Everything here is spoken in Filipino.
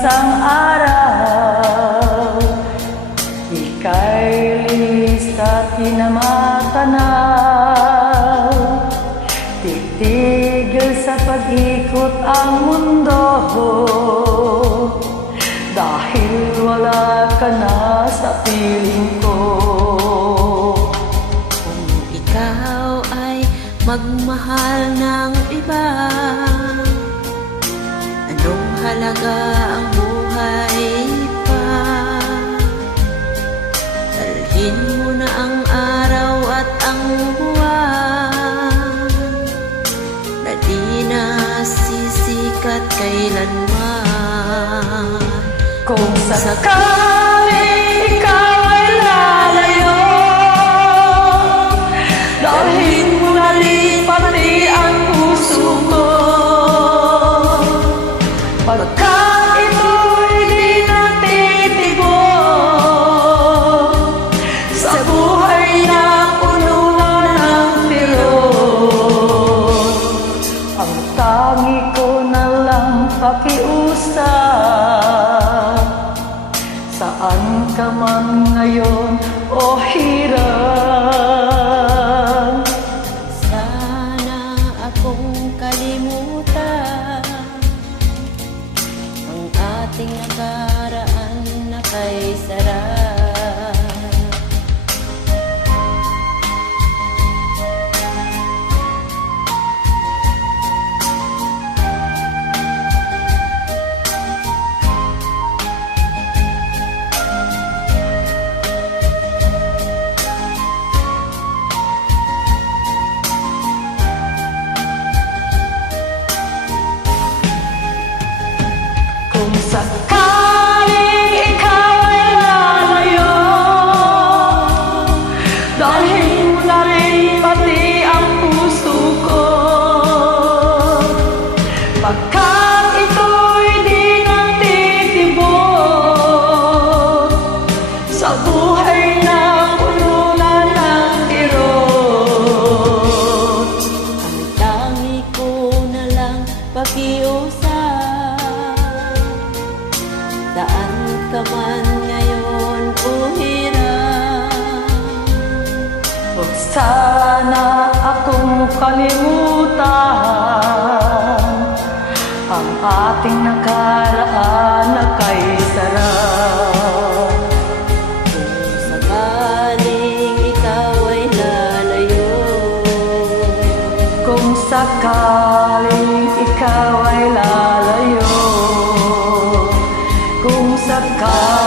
isang araw, ika'y linis at pinamatanaw. Titigil sa pag-ikot ang mundo, dahil wala ka na sa piling ko. Kung ikaw ay magmahal ng iba, anong halaga ang buhay pa? Dalhin mo na ang araw at ang buwan, na di na sisikat kailanman. Kung sakaling ikaw ay lalayo, dalhin mo na rin pati ang puso ko. Pagkat ito'y di natitibok sa buhay na puno ng tirok, ang tangi ko na lang pakiusap. Saan ka man ngayon o hirap, sana akong kalimutan ang ating nakaraan na kay sarap. kung sakaling ikaw ay lalayo, dalhin mo na rin pati ang puso ko. Pagkat ito'y di natitibok sa buhay na puno ng kirot, Ang tangi ko na lang pakiusap. Saan ka man ngayon o hirap, huwag sana akong kalimutan ang ating nakaraan na kay sarap. kung sakaling ikaw ay lalayo. Kung sakaling ikaw ay lalayo, kung sakaling